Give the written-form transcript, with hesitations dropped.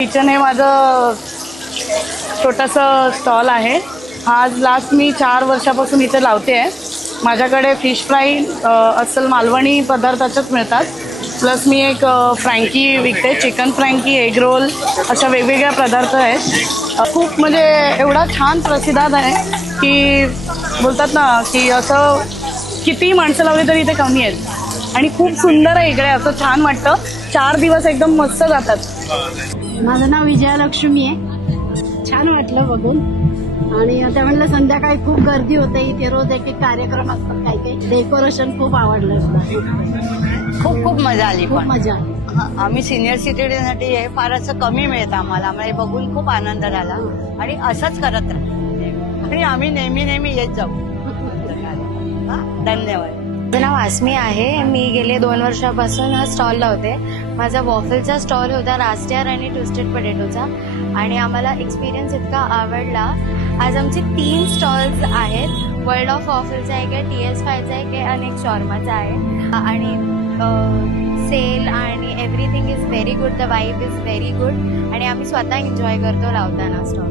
Kitchen हे माझं छोटंसं स्टॉल आहे. आज लास्ट मी 4 वर्षापासून इथे लावते आहे. माझ्याकडे फिश फ्राय अस्सल मालवणी पदार्थाच्याच मिळतात. प्लस मी एक फ्रँकी विकते, चिकन फ्रँकी, एग रोल अशा वेगवेगळ्या पदार्थ आहेत. खूप म्हणजे एवढा छान प्रतिसाद आहे की बोलतात ना की असं किती माणसं लावली तरी इथे कमी आहेत आणि खूप सुंदर आहे इकडे. असं छान वाटतं. 4 दिवस एकदम मस्त जातात. माझं नाव विजयालक्ष्मी आहे. छान वाटलं बघून आणि त्या म्हणलं संध्याकाळी खूप गर्दी होते इथे. रोज एक एक कार्यक्रम असतात. काही डेकोरेशन खूप आवडलं. खूप खूप मजा आली. खूप पण मजा आली. आम्ही सिनियर सिटीजनसाठी हे फार असं कमी मिळतं आम्हाला. हे बघून खूप आनंद झाला आणि असंच करत राहू आणि आम्ही नेहमी नेहमी येत जाऊ. धन्यवाद. माझं नाव आसमी आहे. मी गेले 2 वर्षापासून हा स्टॉल लावते. माझा वॉफलचा स्टॉल होता लास्ट इयर आणि ट्विस्टेड पोटॅटोचा आणि आम्हाला एक्सपिरियन्स इतका आवडला. आज आमचे 3 स्टॉल्स आहेत. वर्ल्ड ऑफ वॉफलचा एक आहे, TS5चा एक आहे आणि एक शॉर्माचा आहे. आणि सेल आणि everything is very good. The vibe is very good आणि आम्ही स्वतः एन्जॉय करतो लावताना स्टॉल.